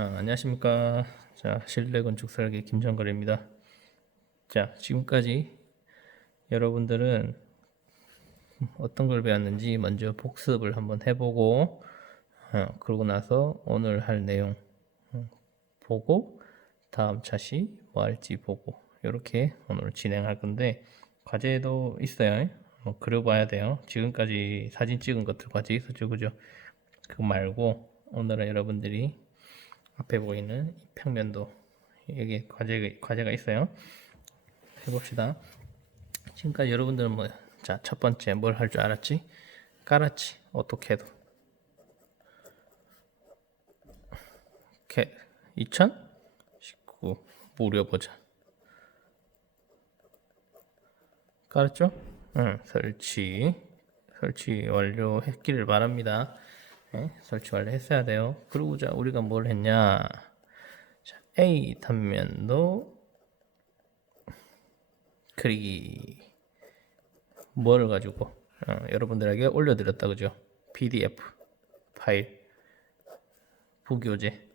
안녕하십니까. 자, 실내 건축 설계 김정걸입니다. 자, 지금까지 여러분들은 어떤 걸 배웠는지 먼저 복습을 한번 해보고, 그러고 나서 오늘 할 내용 보고, 다음 차시 뭐 할지 보고, 이렇게 오늘 진행할 건데, 과제도 있어요. 그려봐야 돼요. 지금까지 사진 찍은 것들 과제 있었죠, 그죠? 그거 말고, 오늘은 여러분들이 앞에 보이는 이 평면도 여기 과제가 있어요. 해봅시다. 지금까지 여러분들은 뭐, 자, 첫 번째 뭘 할 줄 알았지? 깔았지. 어떻게도. 2019 무료 버전. 깔았죠? 응, 설치 완료했기를 바랍니다. 네, 설치 완료했어야 돼요. 그리고 자, 우리가 뭘 했냐? 자, A 단면도 그리기. 뭐를 가지고 여러분들에게 올려드렸다 그죠? PDF 파일 부교재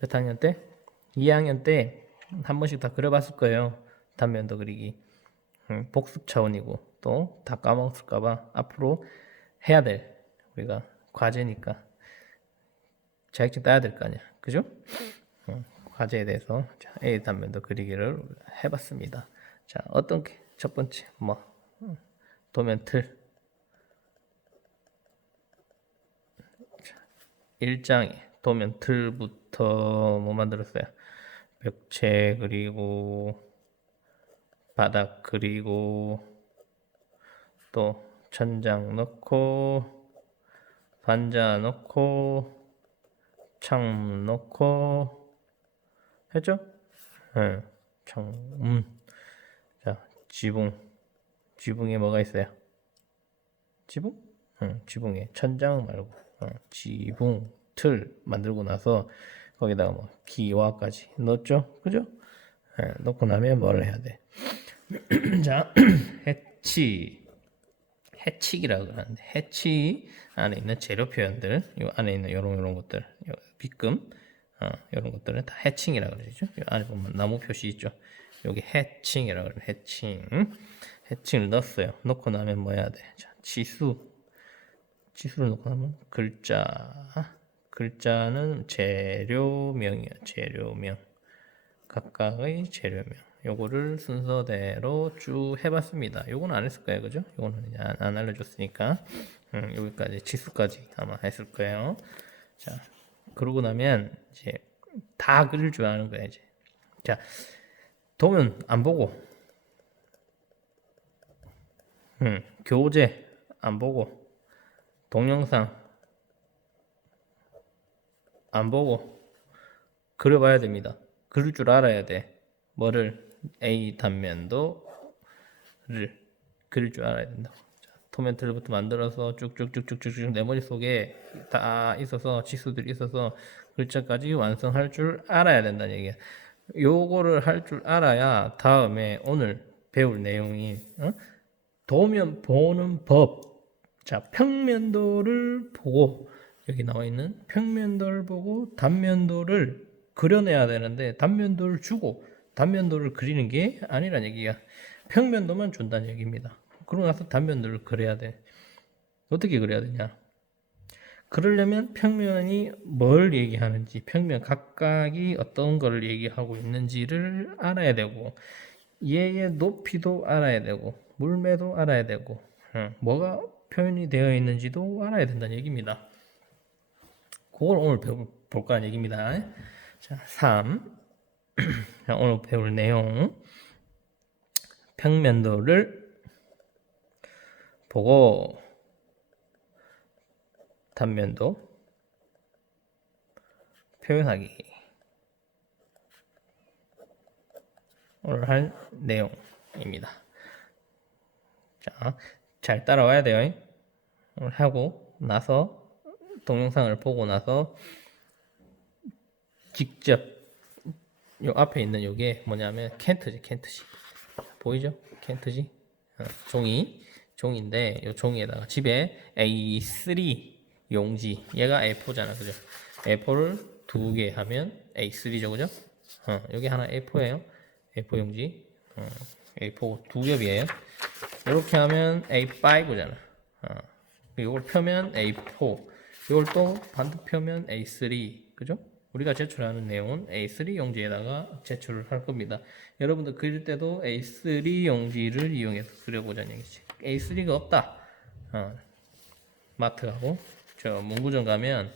몇 학년 때? 2학년 때 한 번씩 다 그려봤을 거예요. 단면도 그리기 복습 차원이고 또 다 까먹었을까봐 앞으로 해야 될 우리가 과제니까 자격증 따야 될 거 아니야 그죠? 과제에 대해서 자, A 단면도 그리기를 해봤습니다. 자, 어떤 게 첫 번째 뭐 도면 틀 1장에 도면 틀부터 뭐 만들었어요? 벽체 그리고 바닥 그리고 또 천장 넣고 반자 넣고 창문 넣고 했죠? 네. 창문 자 지붕에 뭐가 있어요? 지붕? 지붕에 천장 말고 지붕 틀 만들고 나서 거기다가 뭐 기와까지 넣었죠? 그죠? 넣고 나면 뭘 해야 돼? 자, 해치기라고 하는데 해치 안에 있는 재료 표현들, 이 안에 있는 요런 것들, 빗금, 이런 것들은 다 해칭이라고 그러죠. 이 안에 보면 나무 표시 있죠. 여기 해칭이라고 그래요. 해칭을 넣었어요. 넣고 나면 뭐 해야 돼? 자, 지수를 넣고 나면 글자는 재료명이야. 재료명. 각각의 재료명. 요거를 순서대로 쭉 해봤습니다. 요거는 안 했을 거예요, 그죠? 요거는 안 알려줬으니까 여기까지 지수까지 아마 했을 거예요. 자, 그러고 나면 이제 다 그릴 줄 아는 거야 이제. 자, 도면 안 보고, 교재 안 보고, 동영상 안 보고 그려봐야 됩니다. 그릴 줄 알아야 돼. 뭐를 A 단면도를 그릴 줄 알아야 된다고. 토멘트부터 만들어서 쭉쭉쭉쭉쭉 내 머릿속에 다 있어서 지수들이 있어서 글자까지 완성할 줄 알아야 된다는 얘기야. 요거를 할 줄 알아야 다음에 오늘 배울 내용이 도면 보는 법. 자, 평면도를 보고 여기 나와 있는 평면도를 보고 단면도를 그려내야 되는데 단면도를 주고 단면도를 그리는 게 아니란 얘기야. 평면도만 준다는 얘기입니다. 그러고 나서 단면도를 그려야 돼. 어떻게 그려야 되냐? 그러려면 평면이 뭘 얘기하는지, 평면 각각이 어떤 걸 얘기하고 있는지를 알아야 되고, 얘의 높이도 알아야 되고, 물매도 알아야 되고, 뭐가 표현이 되어 있는지도 알아야 된다는 얘기입니다. 그걸 오늘 볼까 하는 얘기입니다. 자, 3. 자, 오늘 배울 내용. 평면도를 보고 단면도 표현하기. 오늘 할 내용입니다. 자, 잘 따라와야 돼요. 오늘 하고 나서 동영상을 보고 나서 직접 요 앞에 있는 요게 뭐냐면 켄트지. 보이죠? 켄트지? 종이인데 요 종이에다가 집에 A3 용지. 얘가 A4잖아, 그죠? A4를 2개 하면 A3죠, 그죠? 여기 하나 A4예요. A4 용지. A4 2겹이에요. 이렇게 하면 A5잖아. 이걸 펴면 A4. 이걸 또 반대 펴면 A3. 그죠? 우리가 제출하는 내용은 A3 용지에다가 제출을 할 겁니다. 여러분들 그릴 때도 A3 용지를 이용해서 그려보자는 얘기지. A3가 없다. 마트 가고 저 문구점 가면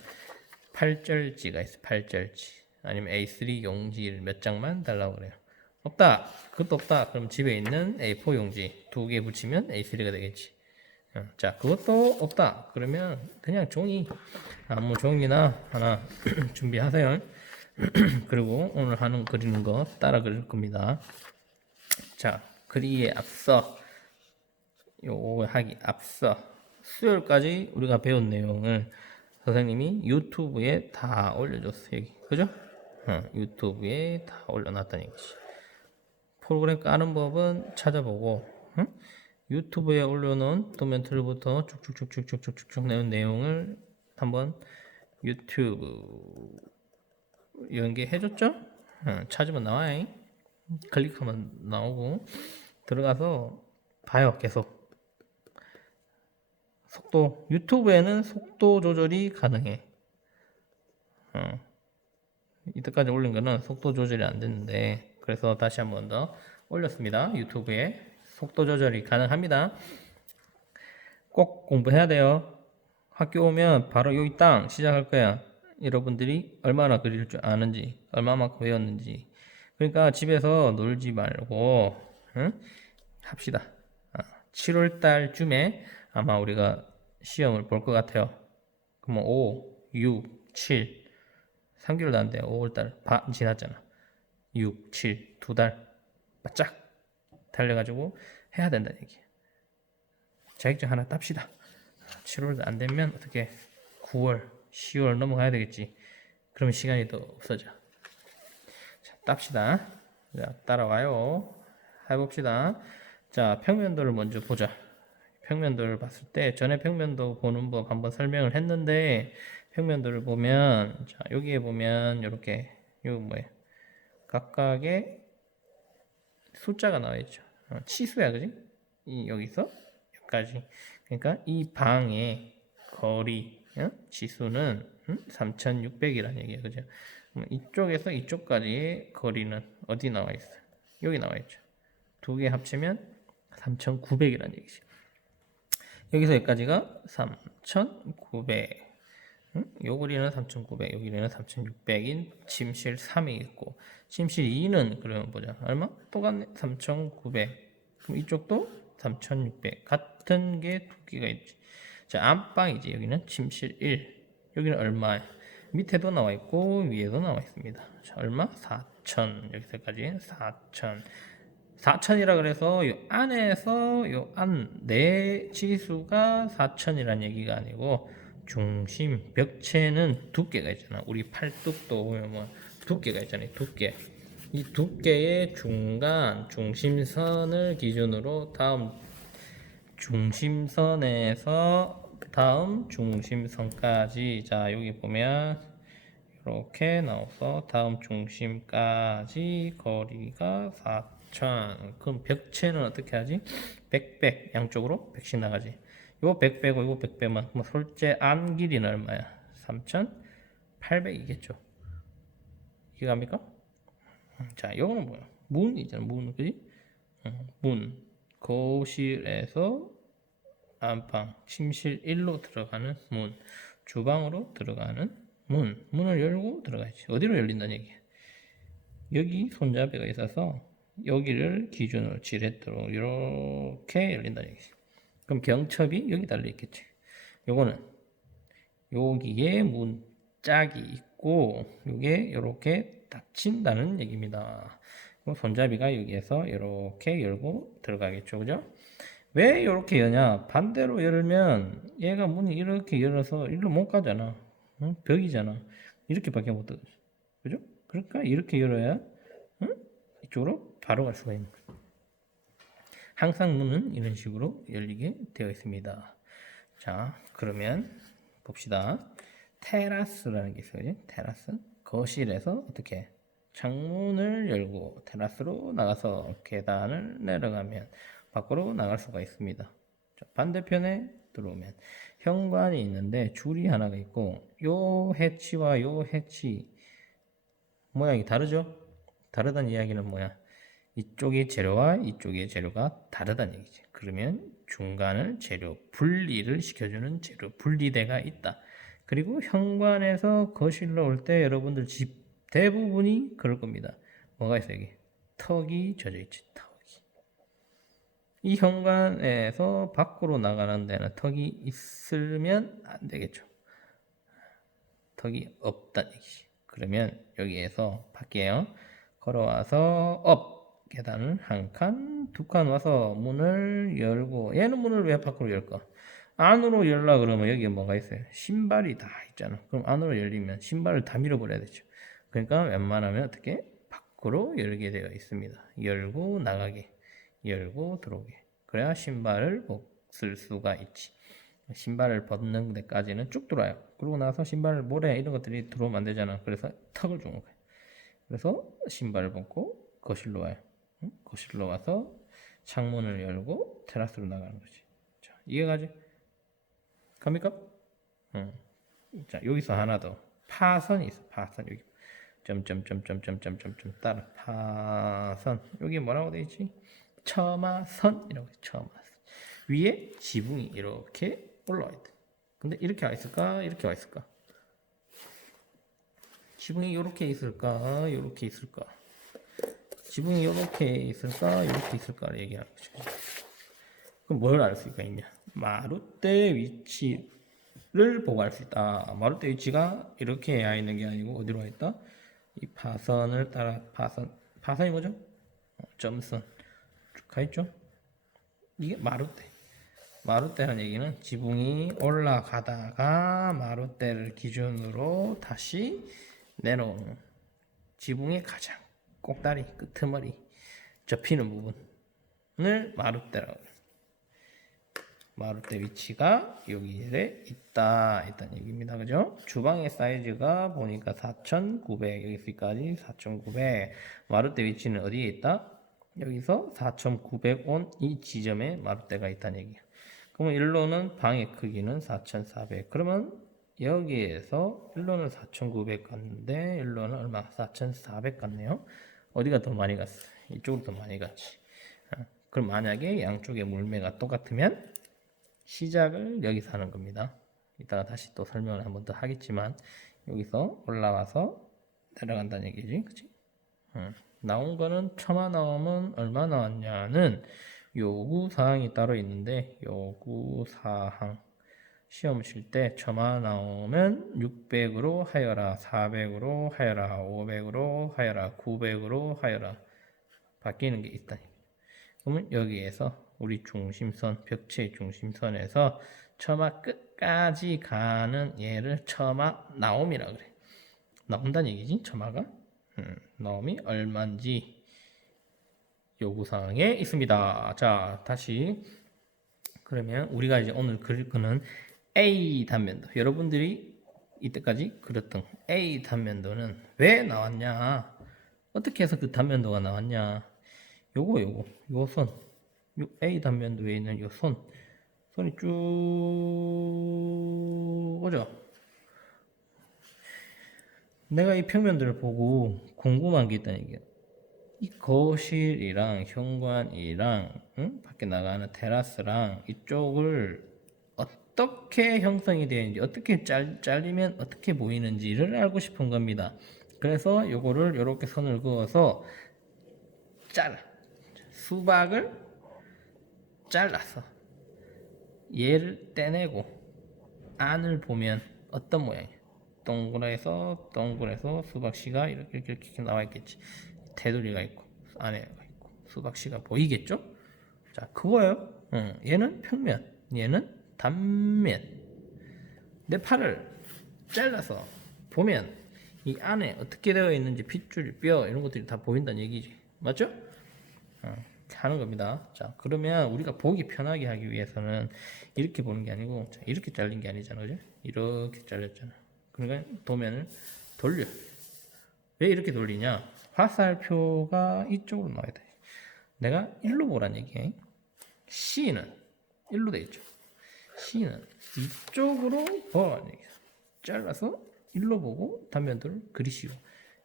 8절지가 있어. 8절지. 아니면 A3 용지를 몇 장만 달라고 그래요. 없다. 그것도 없다. 그럼 집에 있는 A4 용지 2개 붙이면 A3가 되겠지. 자, 그것도 없다. 그러면 그냥 종이, 아무 종이나 하나 준비하세요. 그리고 오늘 하는 그리는 거 따라 그릴 겁니다. 자, 그리기에 앞서, 요거 하기 앞서 수요일까지 우리가 배운 내용을 선생님이 유튜브에 다 올려줬어요. 여기. 그죠? 유튜브에 다 올려놨다는 얘기지. 프로그램 까는 법은 찾아보고, 유튜브에 올려놓은 도면틀부터 쭉쭉쭉쭉쭉쭉 내는 내용을 한번 유튜브 연계해줬죠? 찾으면 나와요. 클릭하면 나오고 들어가서 봐요. 계속 속도, 유튜브에는 속도 조절이 가능해. 이때까지 올린 거는 속도 조절이 안 됐는데, 그래서 다시 한 번 더 올렸습니다. 유튜브에 속도 조절이 가능합니다. 꼭 공부해야 돼요. 학교 오면 바로 여기 땅 시작할 거야. 여러분들이 얼마나 그릴 줄 아는지, 얼마만큼 배웠는지. 그러니까 집에서 놀지 말고, 합시다. 7월 달쯤에 아마 우리가 시험을 볼 것 같아요. 그러면 5, 6, 7, 3개월도 안 돼요. 5월달 반 지났잖아. 6, 7, 2달 바짝 달려가지고 해야 된다는 얘기야. 자격증 하나 땁시다. 7월도 안 되면 어떻게 9월, 10월 넘어가야 되겠지. 그러면 시간이 더 없어져. 자, 땁시다. 자, 따라와요. 해봅시다. 자, 평면도를 먼저 보자. 평면도를 봤을 때 전에 평면도 보는 법 한번 설명을 했는데, 평면도를 보면 자, 여기에 보면 이렇게 이거 뭐예요? 각각의 숫자가 나와 있죠. 치수야, 그지? 여기서 여기까지. 그러니까 이 방의 거리 지수는 3,600이라는 얘기예요, 그죠? 이쪽에서 이쪽까지의 거리는 어디 나와 있어요? 여기 나와 있죠. 두 개 합치면 3,900이라는 얘기죠. 여기서 여기까지가 3,900. 요 거리는 3,900, 요 거리는 3,600인 침실 3이 있고, 침실 2는 그러면 보자. 얼마? 똑같네. 3,900. 그럼 이쪽도 3,600. 같은 게 두 개가 있지. 자, 안방이지. 여기는 침실 1. 여기는 얼마? 밑에도 나와 있고 위에도 나와 있습니다. 자, 얼마? 4,000. 여기서까지 4,000. 4,000이라 그래서 요 안에서 요 안 내 지수가 4,000이란 얘기가 아니고, 중심 벽체는 두께가 있잖아. 우리 팔뚝도 보면 뭐 두께가 있잖아요. 두께. 이 두께의 중간 중심선을 기준으로 다음 중심선에서 다음 중심선까지, 자 여기 보면 이렇게 나와서 다음 중심까지 거리가 4,000. 그럼 벽체는 어떻게 하지? 100 양쪽으로 100씩 나가지. 요 100 빼고 이거 100 빼면 그럼 솔제 안 길이는 얼마야? 3,800이겠죠. 이해갑니까? 자, 요거는 뭐야? 문이잖아. 문, 그지? 문. 거실에서 안방, 침실 1로 들어가는 문, 주방으로 들어가는 문. 문을 열고 들어가야지. 어디로 열린다는 얘기야? 여기 손잡이가 있어서 여기를 기준으로 지렛대로 이렇게 열린다는 얘기지. 그럼 경첩이 여기 달려 있겠지. 요거는 여기에 문짝이 있고 요게 이렇게 닫힌다는 얘기입니다. 손잡이가 여기에서 이렇게 열고 들어가겠죠, 그죠? 왜 이렇게 여냐? 반대로 열면 얘가 문이 이렇게 열어서 일로 못 가잖아. 응? 벽이잖아. 이렇게밖에 못 들어가죠, 그죠? 그러니까 이렇게 열어야 이쪽으로 바로 갈 수가 있는 거예요. 항상 문은 이런 식으로 열리게 되어 있습니다. 자, 그러면 봅시다. 테라스라는 게 있어요. 그지? 테라스. 거실에서 어떻게 창문을 열고 테라스로 나가서 계단을 내려가면 밖으로 나갈 수가 있습니다. 자, 반대편에 들어오면 현관이 있는데 줄이 하나가 있고 요 해치와 요 해치 모양이 다르죠? 다르다는 이야기는 뭐야? 이쪽의 재료와 이쪽의 재료가 다르다는 얘기지. 그러면 중간을 재료 분리를 시켜주는 재료 분리대가 있다. 그리고 현관에서 거실로 올 때 여러분들 집 대부분이 그럴 겁니다. 뭐가 있어 여기? 턱이 젖어 있지. 턱이. 이 현관에서 밖으로 나가는 데는 턱이 있으면 안 되겠죠. 턱이 없다는 얘기지. 그러면 여기에서 밖에요. 걸어와서 업 계단을 한 칸, 두 칸 와서 문을 열고 얘는 문을 왜 밖으로 열까? 안으로 열라 그러면 여기에 뭐가 있어요? 신발이 다 있잖아. 그럼 안으로 열리면 신발을 다 밀어버려야 되죠. 그러니까 웬만하면 어떻게? 밖으로 열게 되어 있습니다. 열고 나가게, 열고 들어오게. 그래야 신발을 벗을 수가 있지. 신발을 벗는 데까지는 쭉 들어와요. 그러고 나서 신발 모래 이런 것들이 들어오면 안 되잖아. 그래서 턱을 주는 거예요. 그래서 신발을 벗고 거실로 와요. 응? 거실로 와서 창문을 열고 테라스로 나가는 거지. 자, 이해가지? 갑니까? 응. 자, 여기서 하나 더. 파선이 있어. 파선 여기. 점점점점점점점점 따라 파선. 여기 뭐라고 돼 있지? 처마선이라고 해. 처마선. 위에 지붕이 이렇게 올라와 있다. 근데 이렇게 와 있을까? 이렇게 와 있을까? 지붕이 이렇게 있을까? 이렇게 있을까? 지붕이 이렇게 있을까? 이렇게 있을까를 얘기하는 거죠. 그럼 뭘 알 수가 있냐? 마룻대 위치를 보고 알 수 있다. 마룻대 위치가 이렇게 와 있는 게 아니고 어디로 와 있다? 이 파선을 따라 파선이 뭐죠? 점선 쭉 가 있죠? 이게 마룻대. 마룻대라는 얘기는 지붕이 올라가다가 마룻대를 기준으로 다시 내려오는 지붕의 가장 꼭다리, 끄트머리 접히는 부분을 마룻대라고 해요. 마룻대 위치가 여기에 있다는 얘기입니다. 그죠? 주방의 사이즈가 보니까 4,900 여기까지 4,900 마룻대 위치는 어디에 있다? 여기서 4,900 온 이 지점에 마룻대가 있다는 얘기예요. 그러면 일로는 방의 크기는 4,400 그러면 여기에서 일로는 4,900 갔는데 일로는 얼마? 4,400 갔네요. 어디가 더 많이 갔어? 이쪽으로 더 많이 갔지. 그럼 만약에 양쪽의 물매가 똑같으면 시작을 여기서 하는 겁니다. 이따가 다시 또 설명을 한번 더 하겠지만 여기서 올라와서 내려간다는 얘기지. 그치? 나온 거는 처마 나오면 얼마 나왔냐는 요구사항이 따로 있는데 요구사항 시험 칠 때 처마 나오면 600으로 하여라 400으로 하여라 500으로 하여라 900으로 하여라 바뀌는 게 있다. 그러면 여기에서 우리 중심선 벽체의 중심선에서 처마 끝까지 가는 얘를 처마 나옴이라 그래. 나온다는 얘기지 처마가. 나옴이 얼마인지 요구사항에 있습니다. 자, 다시 그러면 우리가 이제 오늘 그릴 거는 A 단면도. 여러분들이 이때까지 그렸던 A 단면도는 왜 나왔냐? 어떻게 해서 그 단면도가 나왔냐? 요 선, 요 A 단면도에 있는 요 선이 쭉 오죠. 내가 이 평면들을 보고 궁금한 게 있다는 얘기야. 이 거실이랑 현관이랑 밖에 나가는 테라스랑 이쪽을 어떻게 형성이 되는지 어떻게 잘리면 어떻게 보이는지를 알고 싶은 겁니다. 그래서 요거를 이렇게 선을 그어서 수박을 잘라서 얘를 떼내고 안을 보면 어떤 모양이야? 동그래서 수박씨가 이렇게 나와 있겠지. 테두리가 있고 안에가 있고 수박씨가 보이겠죠? 자, 그거예요. 얘는 평면, 얘는 단면. 내 팔을 잘라서 보면 이 안에 어떻게 되어 있는지 핏줄, 뼈 이런 것들이 다 보인다는 얘기지. 맞죠? 하는 겁니다. 자, 그러면 우리가 보기 편하게 하기 위해서는 이렇게 보는 게 아니고, 자, 이렇게 잘린 게 아니잖아, 그죠? 이렇게 잘렸잖아. 그러니까 도면을 돌려. 왜 이렇게 돌리냐? 화살표가 이쪽으로 나와야 돼. 내가 일로 보란 얘기야. C는 일로 돼 있죠. C는 이쪽으로 보란 얘기야. 잘라서 일로 보고 단면들을 그리시오.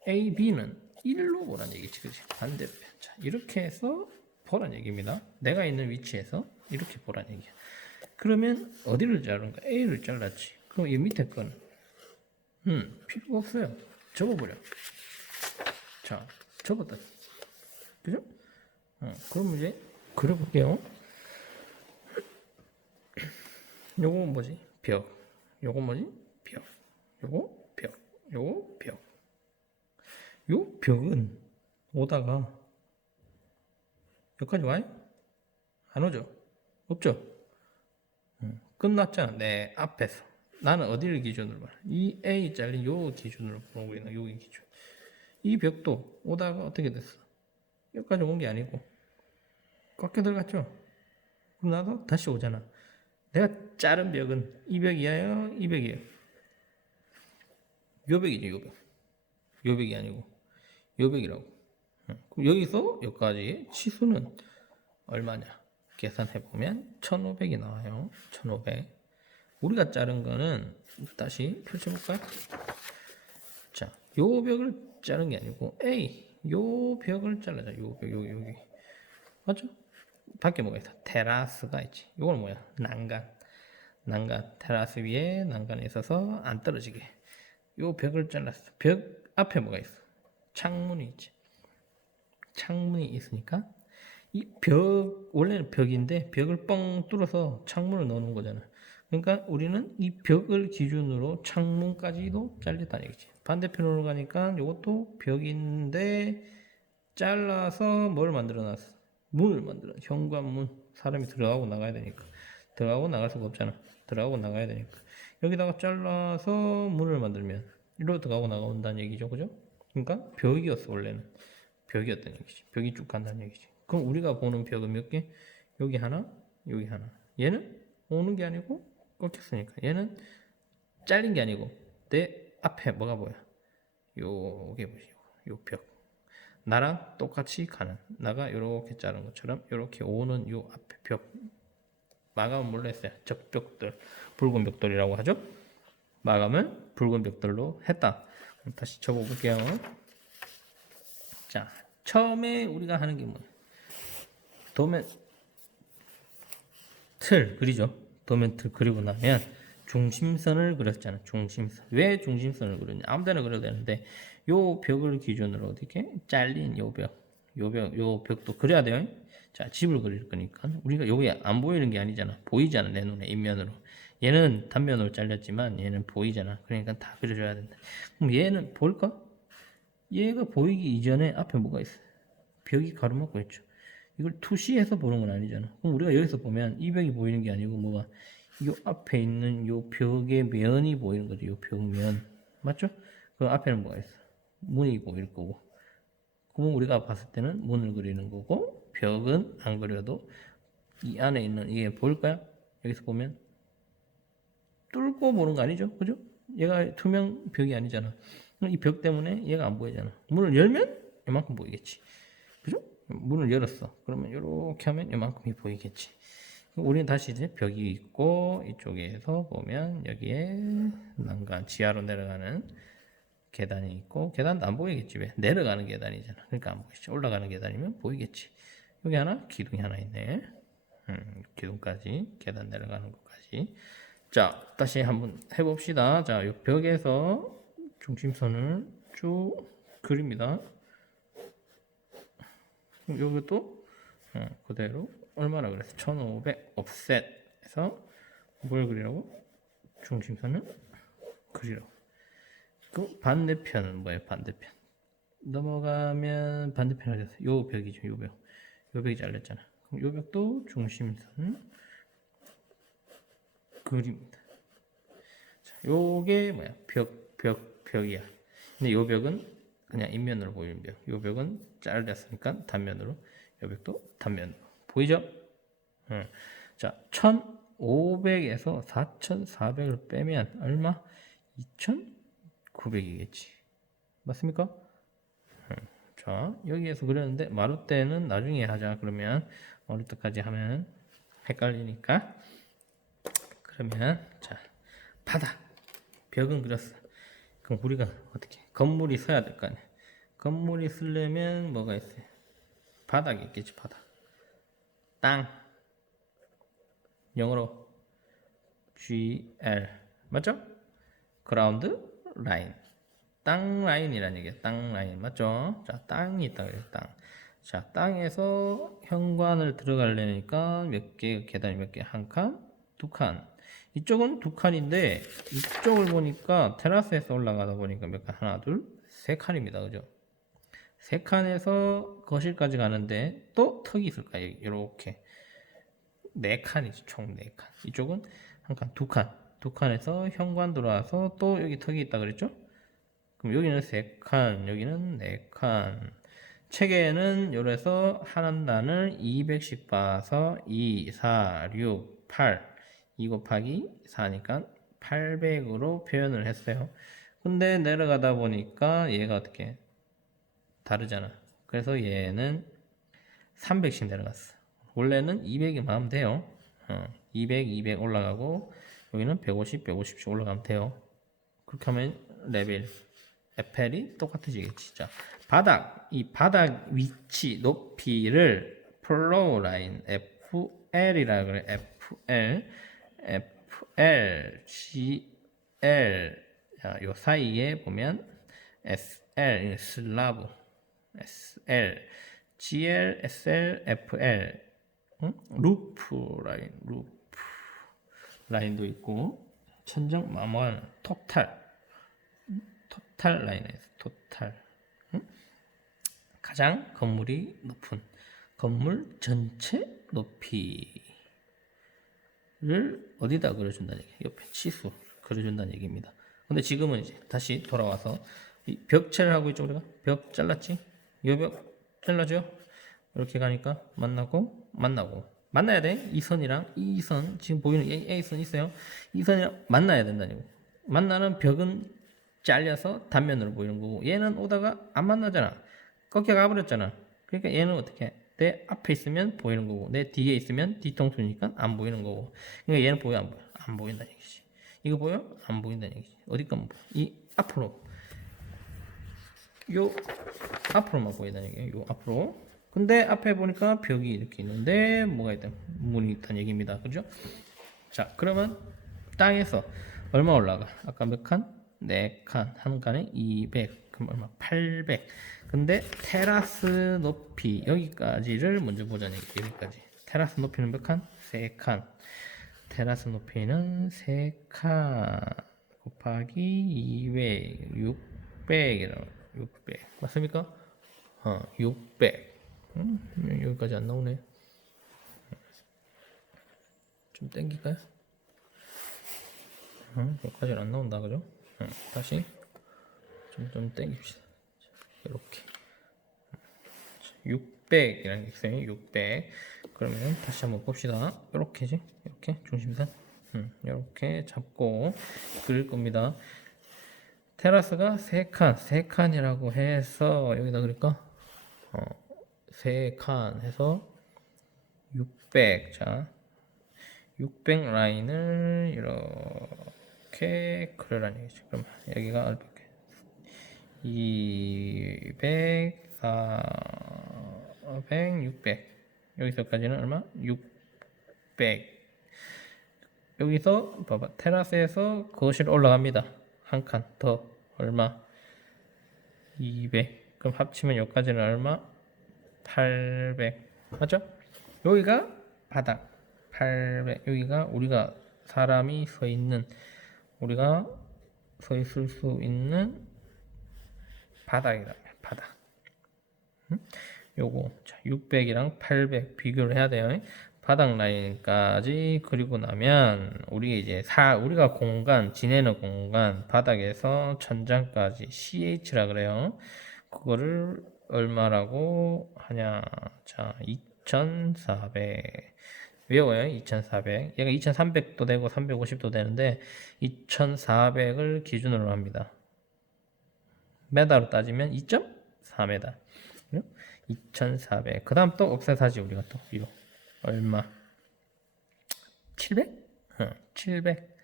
A, B는 일로 보란 얘기지, 그지? 반대편. 자, 이렇게 해서 보란 얘기입니다. 내가 있는 위치에서 이렇게 보란 얘기야. 그러면 어디를 자른가? A를 잘랐지. 그럼 이 밑에 거는 필요가 없어요. 접어버려. 자, 접었다. 그죠? 그럼 이제 그려볼게요. 요거 뭐지? 벽. 요거 뭐지? 벽. 요거 벽. 요거 벽. 요 벽은 오다가 여기까지 와요? 안 오죠? 없죠? 끝났잖아. 내 앞에서. 나는 어디를 기준으로 봐? 이 A 잘린 요 기준으로 보고 있는 여기 기준. 이 벽도 오다가 어떻게 됐어? 여기까지 온 게 아니고 꺾여 들어갔죠? 그럼 나도 다시 오잖아. 내가 자른 벽은 이 벽이에요? 이 벽이에요? 요 벽이죠, 요 벽. 요 벽이 아니고 요 벽이라고. 그럼 여기서 여기까지 치수는 얼마냐? 계산해보면 1500이 나와요. 1500. 우리가 자른 거는 다시 펼쳐볼까요? 자, 요 벽을 자른 게 아니고 A, 요 벽을 잘라자. 요 벽, 여기. 맞죠? 밖에 뭐가 있어? 테라스가 있지. 요건 뭐야? 난간. 테라스 위에 난간이 있어서 안 떨어지게. 요 벽을 잘랐어. 벽 앞에 뭐가 있어? 창문이 있지. 창문이 있으니까 이 벽, 원래는 벽인데 벽을 뻥 뚫어서 창문을 넣는 거잖아. 그러니까 우리는 이 벽을 기준으로 창문까지도 잘렸다는 얘기지. 반대편으로 가니까 이것도 벽인데 잘라서 뭘 만들어 놨어? 문을 만들어. 현관문. 사람이 들어가고 나가야 되니까. 들어가고 나갈 수가 없잖아. 들어가고 나가야 되니까. 여기다가 잘라서 문을 만들면 이리로 들어가고 나간다는 얘기죠. 그죠? 그러니까 벽이었어, 원래는. 벽이었다는 얘기지. 벽이 쭉 간다는 얘기지. 그럼 우리가 보는 벽은 몇 개? 여기 하나, 여기 하나. 얘는 오는 게 아니고 꺾였으니까. 얘는 잘린 게 아니고 내 앞에 뭐가 보여? 요게 보시고, 요 벽. 나랑 똑같이 가는. 나가 이렇게 자른 것처럼 이렇게 오는 요 앞에 벽. 마감은 뭘로 했어요? 적벽돌, 붉은 벽돌이라고 하죠. 마감을 붉은 벽돌로 했다. 다시 적어볼게요. 자, 처음에 우리가 하는 게 뭐예요? 도면 틀 그리죠. 도면 틀 그리고 나면 중심선을 그렸잖아. 중심선. 왜 중심선을 그렸냐? 아무데나 그려도 되는데 요 벽을 기준으로 어떻게 잘린 요 벽, 요 벽도 그려야 돼요. 자, 집을 그릴 거니까 우리가 여기 안 보이는 게 아니잖아. 보이잖아, 내 눈에 인면으로. 얘는 단면으로 잘렸지만 얘는 보이잖아. 그러니까 다 그려줘야 된다. 그럼 얘는 보일까? 얘가 보이기 이전에 앞에 뭐가 있어? 벽이 가로막고 있죠. 이걸 투시해서 보는 건 아니잖아. 그럼 우리가 여기서 보면 이 벽이 보이는 게 아니고 뭐가 이 앞에 있는 요 벽의 면이 보이는 거죠. 요 벽면. 맞죠? 그 앞에는 뭐가 있어? 문이 보일 거고. 그러면 우리가 봤을 때는 문을 그리는 거고 벽은 안 그려도 이 안에 있는 이게 보일까요? 여기서 보면 뚫고 보는 거 아니죠? 그죠? 얘가 투명 벽이 아니잖아. 이 벽 때문에 얘가 안 보이잖아. 문을 열면 이만큼 보이겠지. 그죠? 문을 열었어. 그러면 이렇게 하면 이만큼이 보이겠지. 우리는 다시 이제 벽이 있고 이쪽에서 보면 여기에 난간 지하로 내려가는 계단이 있고 계단도 안 보이겠지. 왜? 내려가는 계단이잖아. 그러니까 안 보이지. 올라가는 계단이면 보이겠지. 여기 하나 기둥이 하나 있네. 기둥까지 계단 내려가는 것까지. 자, 다시 한번 해봅시다. 자, 이 벽에서 중심선을 쭉 그립니다. 여기도 그대로 얼마나 그랬어? 1500 옵셋에서 뭘 그리라고? 중심선을 그리라고. 그 반대편은 뭐예요? 반대편. 넘어가면 반대편 어디 갔어? 요 벽이죠. 요 벽. 요 벽이 잘렸잖아. 그럼 요 벽도 중심선 그립니다. 자, 요게 뭐야? 벽이야. 근데 요 벽은 그냥 인면으로 보이는 벽. 요 벽은 잘렸으니까 단면으로. 여백도 단면 보이죠? 응. 자, 1500에서 4400을 빼면 얼마? 2900이겠지. 맞습니까? 자, 여기에서 그렸는데 마루대는 나중에 하자. 그러면 어느 때까지 하면 헷갈리니까. 그러면 자, 바닥 벽은 그렸어. 그럼 우리가 어떻게 건물이 서야 될 거 아니야. 건물이 쓰려면 뭐가 있어요? 바닥이 있겠지. 바닥. 땅 영어로 GL 맞죠? 그라운드 라인. 땅 라인이라는 얘기야. 땅 라인 맞죠? 자, 땅이 있다 그래요. 땅. 자, 땅에서 현관을 들어가려니까 몇 개, 계단이 몇 개? 한 칸? 두 칸. 이쪽은 두 칸인데 이쪽을 보니까 테라스에서 올라가다 보니까 몇 칸? 하나, 둘, 세 칸입니다. 그죠? 세 칸에서 거실까지 가는데 또 턱이 있을까요? 이렇게 네 칸이지. 총 네 칸. 이쪽은 한 칸, 두 칸. 두 칸에서 현관 들어와서 또 여기 턱이 있다 그랬죠? 그럼 여기는 세 칸, 여기는 네 칸. 책에는 요래서 한 단을 200씩 봐서 2, 4, 6, 8 2 곱하기 4니까 800으로 표현을 했어요. 근데 내려가다 보니까 얘가 어떻게 다르잖아. 그래서 얘는 300씩 내려갔어. 원래는 200이만 하면 돼요. 200, 200 올라가고 여기는 150, 150씩 올라가면 돼요. 그렇게 하면 레벨 에펠이 똑같아지겠지. 자, 바닥, 이 바닥 위치 높이를 플로우 라인 FL이라 그래. GL. 자, 요 사이에 보면 SL 슬라브 SL GL SL FL 루프 라인도 있고 천정 마모하는 토탈 라인에서 토탈 가장 건물이 높은 건물 전체 높이를 어디다 그려준다는 얘기. 옆에 치수 그려준다는 얘기입니다. 근데 지금은 이제 다시 돌아와서 이 벽체를 하고 있죠. 우리가 벽 잘랐지. 이 벽 잘라줘요. 이렇게 가니까 만나야 돼. 이 선이랑 이 선 지금 보이는 A선 있어요. 이 선이랑 만나야 된다는 얘기. 만나는 벽은 잘려서 단면으로 보이는 거고 얘는 오다가 안 만나잖아. 꺾여 가버렸잖아. 그러니까 얘는 어떻게 해? 내 앞에 있으면 보이는 거고 내 뒤에 있으면 뒤통수니까 안 보이는 거고. 그러니까 얘는 보여 안 보여? 안 보인다는 얘기지. 이거 보여? 안 보인다는 얘기지. 어디 거만 보여? 이 앞으로 요 앞으로만 보인다는 얘기예요. 요 앞으로. 근데 앞에 보니까 벽이 이렇게 있는데 뭐가 있다? 문이 있다는 얘기입니다. 그죠? 자, 그러면 땅에서 얼마 올라가? 아까 몇 칸? 4칸. 한 칸에 200. 그럼 얼마? 800. 근데 테라스 높이 여기까지를 먼저 보자는 얘기. 여기까지. 테라스 높이는 몇 칸? 3칸. 테라스 높이는 3칸 곱하기 200. 600이라고. 600. 맞습니까? 600. 여기까지 안 나오네. 좀 땡길까요? 여기까지는 안 나온다, 그죠? 다시 좀 땡깁시다. 이렇게 600이라는 게 있어요. 600. 그러면 다시 한번 봅시다. 이렇게지? 이렇게 중심선. 이렇게 잡고 그릴 겁니다. 테라스가 3칸이라고 해서 여기다 그릴까? 3칸 해서 600. 자, 600 라인을 이렇게 그려라는 얘기죠. 그럼 여기가 얼마게? 200, 400, 600. 여기서까지는 얼마? 600. 여기서 봐봐. 테라스에서 거실 올라갑니다. 한 칸 더. 얼마? 200. 그럼 합치면 여기까지는 얼마? 800. 맞죠? 여기가 바닥. 800. 여기가 우리가 사람이 서 있는, 우리가 서 있을 수 있는 바닥이라. 바닥. 요거 600이랑 800 비교를 해야 돼요. 바닥 라인까지 그리고 나면 우리가 공간, 지내는 공간, 바닥에서 천장까지 CH라 그래요. 그거를 얼마라고 하냐? 자, 2400 외워요. 2400. 얘가 2300도 되고 350도 되는데 2400을 기준으로 합니다. 메다로 따지면 2.4m. 2400. 그 다음 또 옵셋하지 우리가 또 위로. 얼마? 700? 700.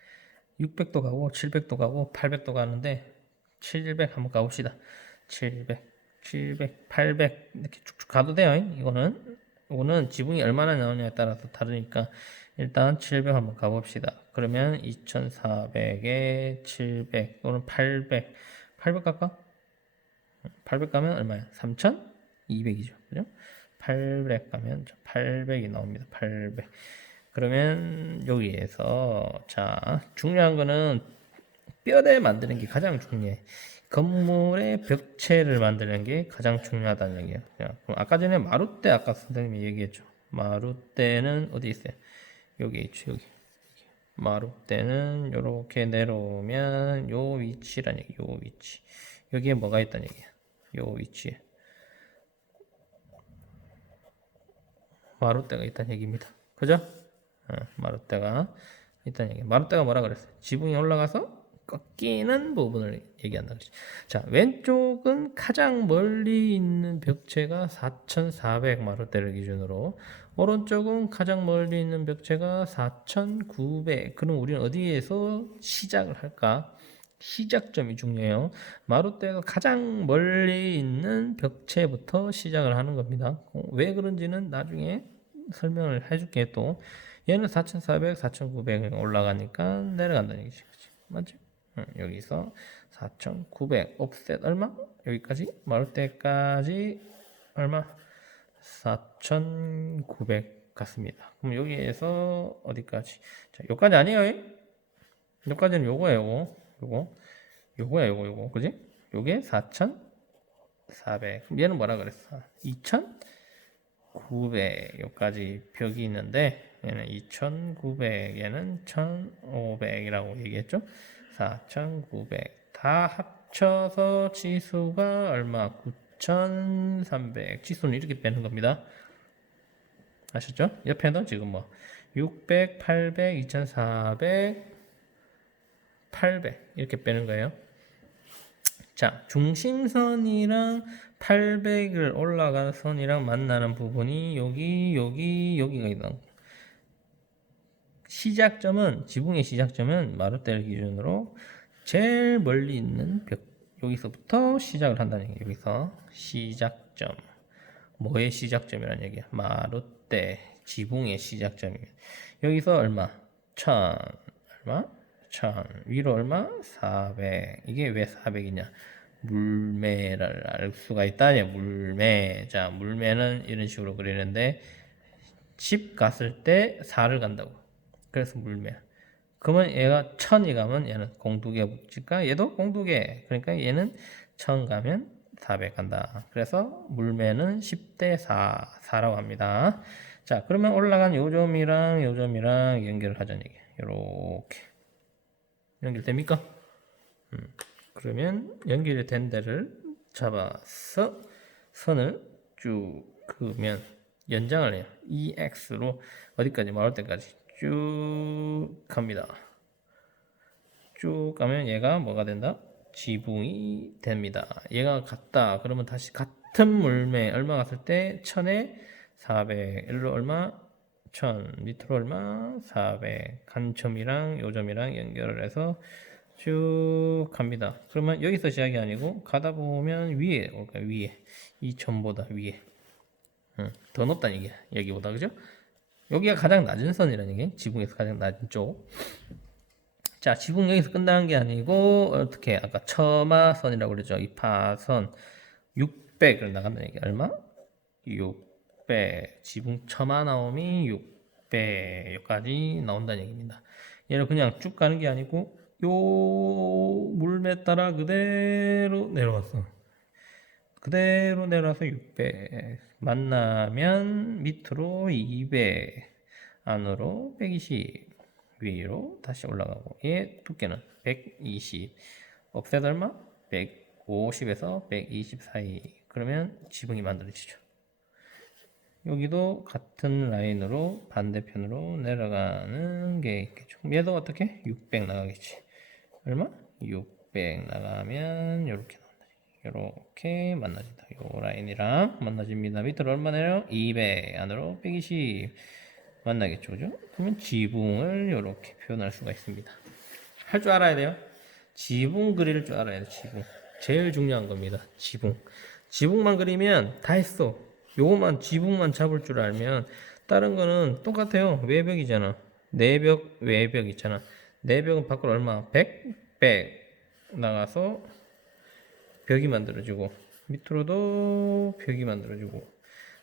600도 가고 700도 가고 800도 가는데 700 한번 가봅시다. 700, 700, 800 이렇게 쭉쭉 가도 돼요. 이거는 지붕이 얼마나 나오냐에 따라서 다르니까 일단 700 한번 가봅시다. 그러면 2400에 700 또는 800, 800 갈까? 800 가면 얼마야? 3200이죠. 그죠? 800 가면 800이 나옵니다. 800. 그러면 여기에서 자 중요한 거는 뼈대 만드는 게 가장 중요해. 건물의 벽체를 만드는 게 가장 중요하다는 얘기예요. 그럼 아까 전에 마룻대 아까 선생님이 얘기했죠. 마룻대는 어디 있어요? 여기 있죠. 여기. 마룻대는 이렇게 내려오면 요 위치란 얘기. 요 위치. 여기에 뭐가 있다는 얘기야. 요 위치에 마룻대가 있다는 얘기입니다. 그죠? 마룻대가 있다는 얘기. 마룻대가 뭐라 그랬어요? 지붕이 올라가서 꺾이는 부분을 얘기한다 그랬죠. 자, 왼쪽은 가장 멀리 있는 벽체가 4400 마룻대를 기준으로, 오른쪽은 가장 멀리 있는 벽체가 4900. 그럼 우리는 어디에서 시작을 할까? 시작점이 중요해요. 마룻대가 가장 멀리 있는 벽체부터 시작을 하는 겁니다. 왜 그런지는 나중에 설명을 해줄게. 또 얘는 4400, 4900 올라가니까 내려간다는 얘기지. 맞죠? 여기서 4900 옵셋 얼마? 여기까지 마룻대까지 얼마? 4900 같습니다. 그럼 여기에서 어디까지? 자, 여기까지 아니에요. 여기까지는 요거예요. 요거. 그지? 요게 4400. 그럼 얘는 뭐라 그랬어? 2900. 여기까지 벽이 있는데 얘는 2900, 얘는 1500이라고 얘기했죠? 4900. 다 합쳐서 치수가 얼마? 9300. 치수는 이렇게 빼는 겁니다. 아셨죠? 옆에도 지금 뭐 600, 800, 2400, 800 이렇게 빼는 거예요. 자, 중심선이랑 800을 올라간 선이랑 만나는 부분이 여기가 있다. 시작점은, 지붕의 시작점은 마룻대를 기준으로 제일 멀리 있는 벽, 여기서부터 시작을 한다는 얘기예요. 여기서 시작점. 뭐의 시작점이라는 얘기야? 마룻대, 지붕의 시작점이에요. 여기서 얼마? 1000. 얼마? 1000. 위로 얼마? 400. 이게 왜 400이냐? 물매를 알 수가 있다냐? 물매. 자, 물매는 이런 식으로 그리는데 10 갔을 때 4를 간다고. 그래서 물매. 그러면 얘가 1000이 가면 얘는 공두개 붙일까? 얘도 공두개. 그러니까 얘는 1000 가면 400 간다. 그래서 물매는 10대 4라고 합니다. 자, 그러면 올라간 요점이랑 연결을 하자는 얘기예요. 이렇게 연결됩니까? 그러면 연결이 된 데를 잡아서 선을 쭉 그으면 연장을 해요. EX로 어디까지? 마을 때까지 쭉 갑니다. 쭉 가면 얘가 뭐가 된다? 지붕이 됩니다. 얘가 같다. 그러면 다시 같은 물매 얼마 갔을 때 1000에 400 일로 얼마? 1000 밑으로 얼마? 400 간점이랑 요점이랑 연결을 해서 쭉 갑니다. 그러면 여기서 시작이 아니고 가다 보면 위에 올까요? 위에 이 점보다 위에 더 높다는 얘기야. 여기보다. 그죠? 여기가 가장 낮은 선이라는 얘기. 지붕에서 가장 낮은 쪽. 자, 지붕 여기서 끝나는 게 아니고 어떻게 아까 처마선이라고 그러죠. 이 파선 600을 나간다는 얘기. 얼마? 600. 지붕 처마 나옴이 600 여기까지 나온다는 얘기입니다. 얘를 그냥 쭉 가는 게 아니고 요 물매 따라 그대로 내려왔어. 그대로 내려와서 600 만나면 밑으로 200 안으로 120 위로 다시 올라가고, 얘 두께는 120 옵셋 얼마? 150에서 120 사이. 그러면 지붕이 만들어지죠. 여기도 같은 라인으로 반대편으로 내려가는 게 있겠죠. 얘도 어떻게? 600 나가겠지. 얼마? 600 나가면 이렇게 나온다. 이렇게 만나진다. 요 라인이랑 만나집니다. 밑으로 얼마 내려? 200 안으로 120 만나겠죠, 그죠? 그러면 지붕을 이렇게 표현할 수가 있습니다. 할 줄 알아야 돼요. 지붕 그릴 줄 알아야 돼요. 지붕. 제일 중요한 겁니다. 지붕. 지붕만 그리면 다 했어. 요것만 지붕만 잡을 줄 알면 다른 거는 똑같아요. 외벽이잖아. 내벽 외벽 있잖아. 내벽은 밖으로 얼마? 100 나가서 벽이 만들어지고 밑으로도 벽이 만들어지고.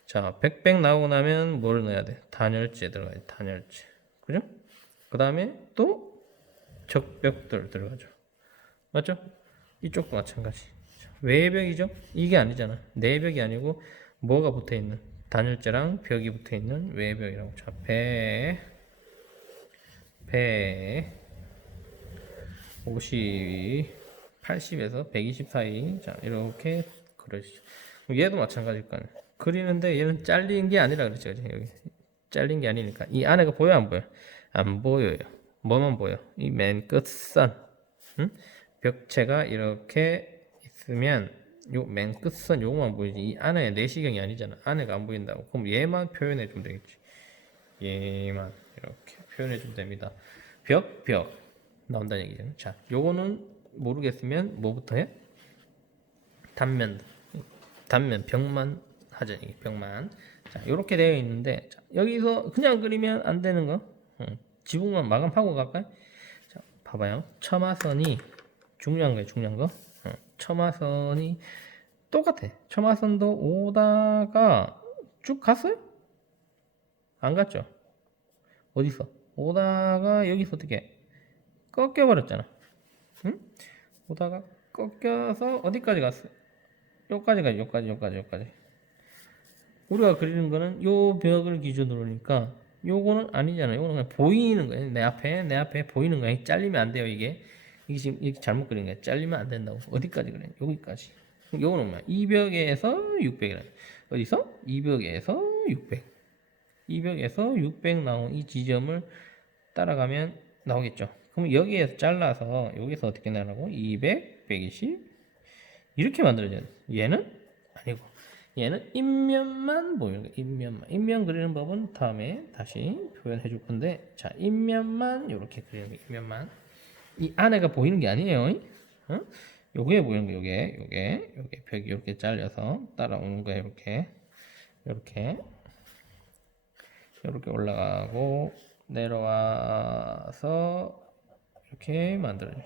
자, 100 나오고 나면 뭘 넣어야 돼? 단열재 들어가야 돼. 단열재. 그죠? 그 다음에 또 적벽들 들어가죠. 맞죠? 이쪽도 마찬가지. 외벽이죠? 이게 아니잖아. 내벽이 아니고 뭐가 붙어있는? 단열재랑 벽이 붙어있는 외벽이라고. 자, 50, 80에서 120 사이. 자, 이렇게 그려지죠. 얘도 마찬가지일 거 아니야. 그리는데 얘는 잘린 게 아니라 그랬죠. 여기 잘린 게 아니니까. 이 안에가 보여 안 보여? 안 보여요. 뭐만 보여? 이 맨 끝선. 응? 벽체가 이렇게 있으면 요 맨 끝선 요거만 보이지. 이 안에 내시경이 아니잖아. 안에가 안 보인다고. 그럼 얘만 표현해 주면 되겠지. 얘만 이렇게 표현해 주면 됩니다. 벽 나온다는 얘기잖아. 자, 요거는 모르겠으면 뭐부터 해? 단면 벽만 하자. 이게 벽만. 자, 이렇게 되어 있는데 자, 여기서 그냥 그리면 안 되는 거. 지붕만 마감하고 갈까요? 자, 봐봐요. 첨화선이 중요한 거예요. 중요한 거. 첨화선이 똑같아. 첨화선도 오다가 쭉 갔어요? 안 갔죠? 어디서? 오다가 여기서 어떻게 꺾여 버렸잖아. 응? 오다가 꺾여서 어디까지 갔어요? 여기까지 가요. 여기까지. 우리가 그리는 거는 요 벽을 기준으로니까 요거는 아니잖아요. 요거는 그냥 보이는 거예요. 내 앞에 보이는 거예요. 잘리면 안 돼요. 이게 지금 이렇게 잘못 그린 거예요. 잘리면 안 된다고. 어디까지 그래? 여기까지. 요거는 뭐야? 이 벽에서 600이라. 어디서? 이 벽에서 600. 이 벽에서 600 나온 이 지점을 따라가면 나오겠죠. 그럼 여기에서 잘라서 여기서 어떻게 나라고? 200, 120 이렇게 만들어져야 돼. 얘는 아니고 얘는 인면만 보이는 거야. 인면 그리는 법은 다음에 다시 표현해 줄 건데 자 인면만 이렇게 그리는 거야. 인면만 이 안에가 보이는 게 아니에요. 어? 요게 보이는 거 요게 벽이 이렇게 잘려서 따라오는 거야. 이렇게 올라가고 내려와서 이렇게 만들어요.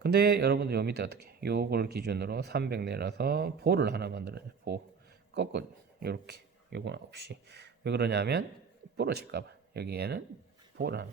근데 여러분들 요 밑에 어떻게? 요걸 기준으로 300 내려서 볼을 하나 만들어요. 꺾어 요렇게 요건 없이 왜 그러냐면 부러질까봐 여기에는 볼을 하나.